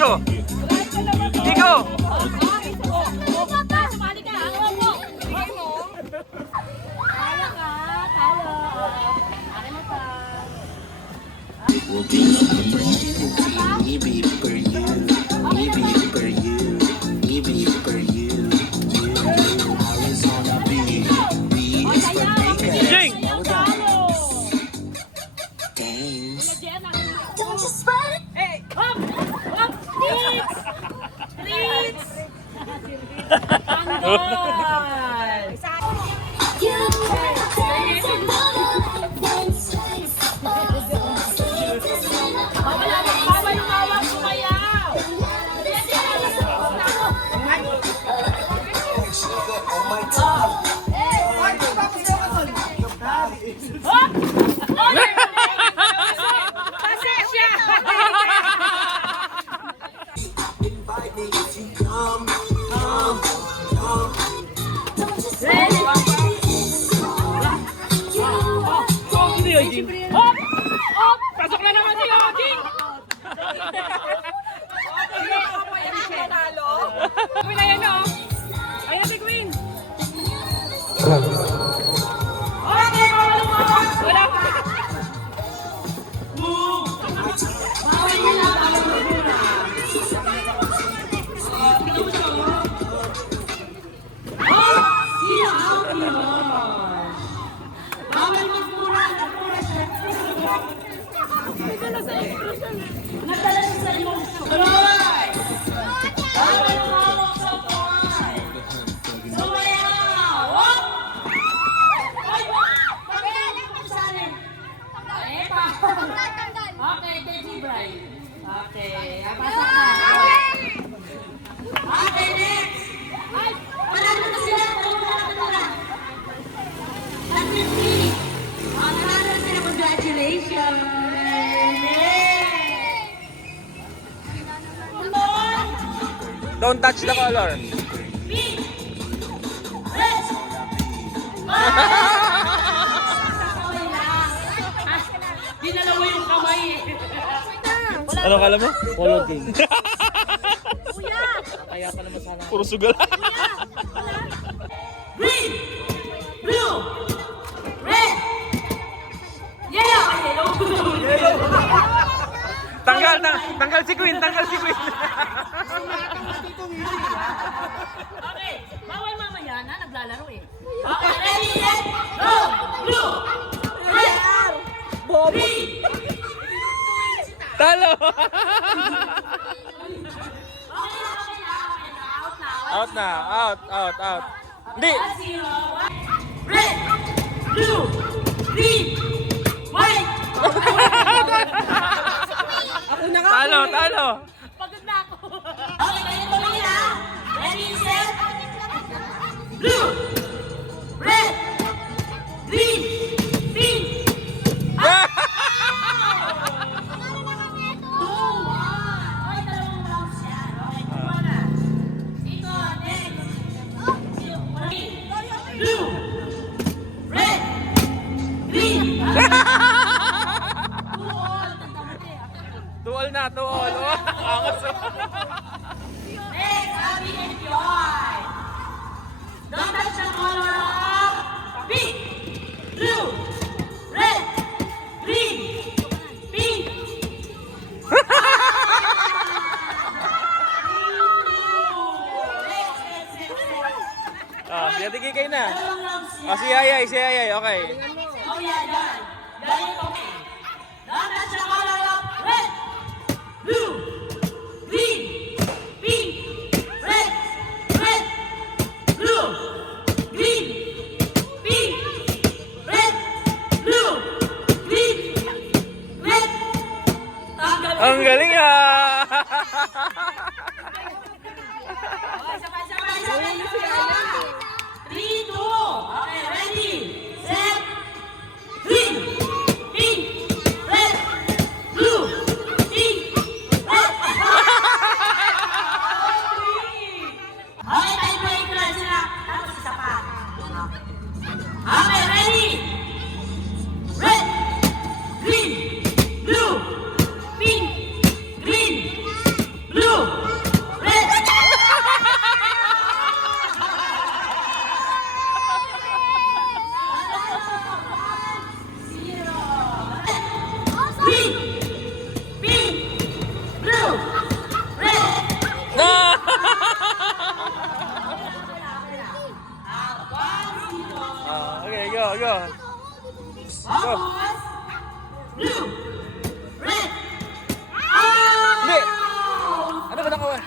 Kiko. Kiko. Jing! Hey, hop! Hop! Treats! Treats! Tanggol! Bawal umawak, sumayaw! Hop! Kasi siya! Hop! Hop! Pasok na naman si Yogi! Queen, ayan o! Ayan si Queen! Okay, bawal umawak! Wala ka! Nagdala siya sa emosyon. Bawal umawak sa buwan. Sumayaw! Hop! Ay! Ay, pa. Okay, kay Gibray. Okay, pasok na. Okay, next! Ay! Panalo na sila! Panalo na! At 50! Panalo na sila! Congratulations! Don't touch the color. Dinalawa yung kamay eh. Ano kala mo? Polo King. Kuya! Kaya ka naman sana. Puro sugal. Green! Blue! Red! Yellow! Tanggal si Queen, tanggal si Queen. Okay, bawal mamaya na naglalaro eh. Okay, ready, set, go! Blue! Red! Green! Talo. Okay na. Out na, out. Hindi. Red! Blue! Green! White! Talo. Pagod na ako. Okay, kayo tuloy na. Ready, set, blue! Red! Green! Pink! Okay, dalawang rounds yan. Okay, kuha na. Dito, next. Blue! Red! Green! Tuol na, tuol. Angas. Next, Abby and Joy. Don't touch the color of pink, blue, red, green, pink. Tigay kayo na. Dalawang rounds yan. Si Yayay, okay. Oh yeah, yan. Yan yung okay. Don't touch the color of red, blue, green, pink, red, blue, green, pink, red, blue, green, red. Ang galing ah! Okay, sabay. 3, 2. Okay, ready, set, green, pink, red, blue, pink, red. Okay, tiebreaker na sila. Tapos isa pa. Okay, ready, red, green, blue, pink, green, blue, go, go. Go. Focus. Blue. Red. Hindi. Ano ba nakuha?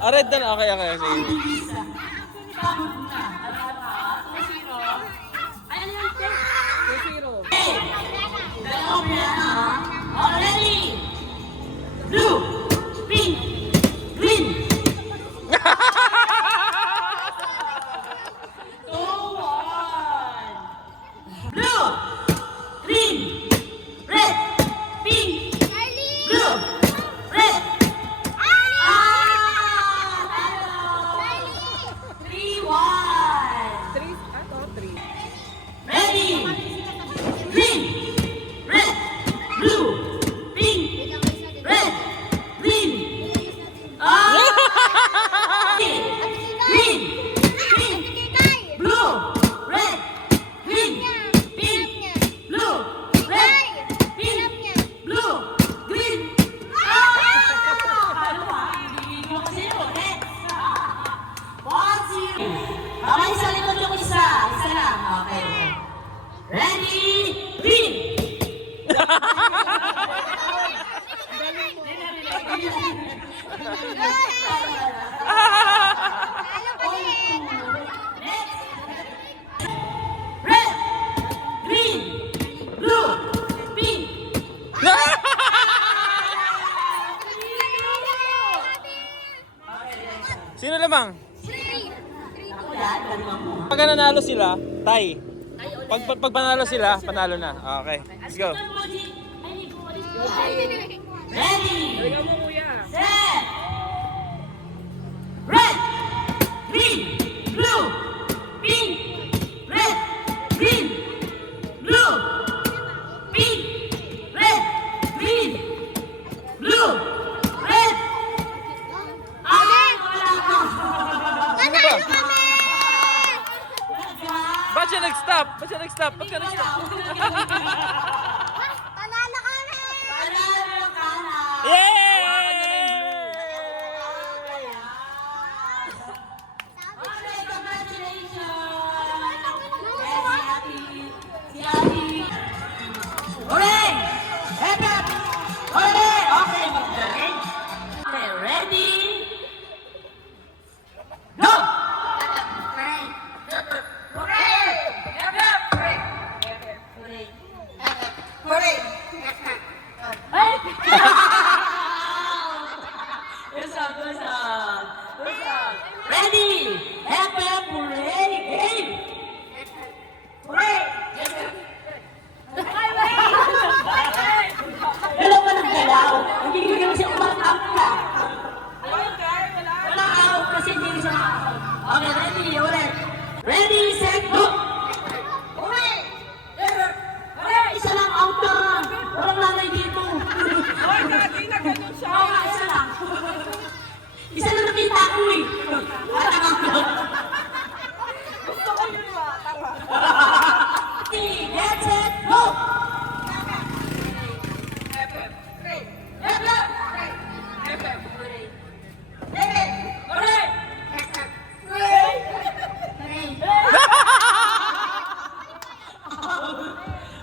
Ah, red na. Okay, okay. Sige. Bilis ah. Pagod na. Ay, ano yung 2-0. Dalawang pila na. Already. Blue. Pink. Green. 2-1. Blue. Green. Red. Pink. Blue. Red. Ready? Green, red, blue, pink, red, green. Green, pink, blue, red, green, pink, blue, red, pink, blue, green. Okay, sa likod yung isa. Isa lang. Okay. Ready? Green! Red! Green! Blue! Pink! Sino lamang? Ako yan, galingan mo. Pag nanalo sila, tie. Pag panalo sila, panalo na. Okay, let's go. Ready? Set! Red! Green! Blue! Pink! Red! Green! Blue! Pink! Red! Green! Blue! Red! Wala ka! Sino ba? Ba't siya nag-stop? Ba't siya nag-stop? Ba't ka nag-stop? Panalo kami! Panalo ka na! Yay! Okay, congratulations! Si Ate. Hooray! Hep! Hooray! Okay, magaling. Okay, ready? Go! Hooray! Hooray! Hooray! Ay! Usap! Ready! Hep, hep, hooray! Game! Hooray! Galaw ka ng galaw. Hindi mo siya umak-up ka. Wala out kasi hindi siya out. Okay, ready, ulit. Ready, set, go! Hooray! Isa lang out na. Walang nanay dito. Oo nga, isa lang. Isa lang nakita ko eh. Gusto ko yun ba? Tama. Get set, go!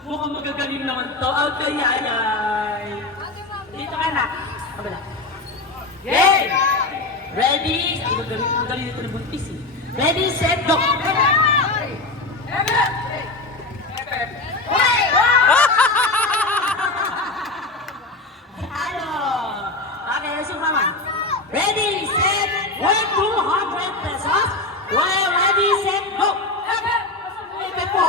Mukhang magagaling naman to. Out ka, yayay. Dito ka na. Kabala. Yay! Ready? Ay, magaling dito ni Buntis eh. Ready, set, go! Ano? Okay, let's go naman. Ready, set, wait, 200 pesos. Well, ready, set, go! Ipet po.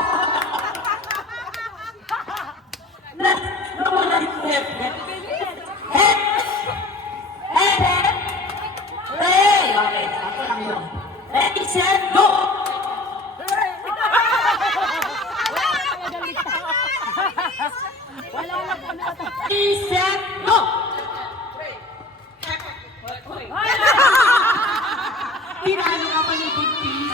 Nawala yung hep. Hep! Hep! Hep! Hey! Okay, ako lang yun. Ready, set, go! Ready, set, go! Pinalo ka pa ni Buntis.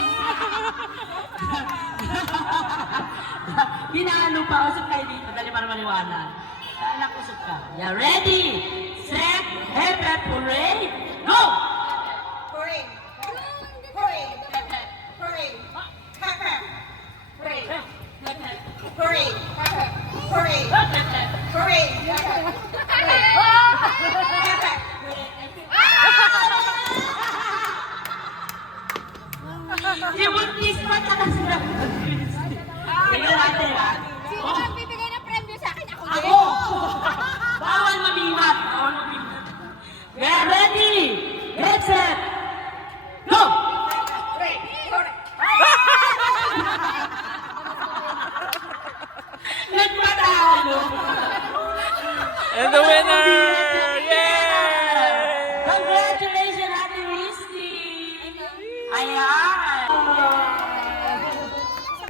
Pinalo pa. Usap kayo dito. Dali para maliwanag. Anak, usap ka. Yeah, ready, set, hep, hep, hooray, go! Hooray! Hooray! Hooray! Hooray! ba't ka kasi na? Tingnan natin. Sino ang bibigay ng premyo sa akin? Ako. Ako! Bawal mabihat! Bawal mabihat! Get ready! Get set! Go! Nagpatalo! And the winner! Yay! Congratulations, Ate Misty! Ayan!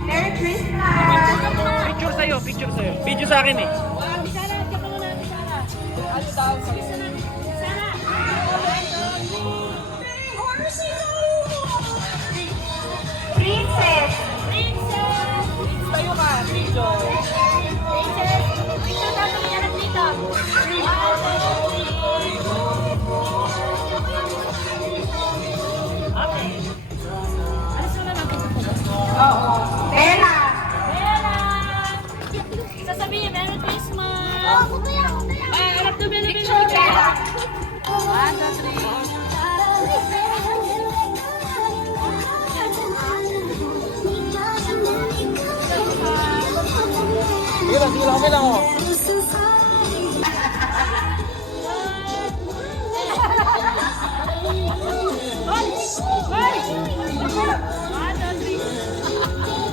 Merry Christmas! Picture sa'yo, picture sa'yo. Video sa akin eh. Princess. Princess. Tayo ka, video. Princess. Princess, tatawin niya ng dito. Bella! Bella. Sasabihin, Merry Christmas. Oh, kutaya, kutaya. Ay, harap to, Merry Christmas. Bella! 1, 2, 3. Sige lang, kami lang oh.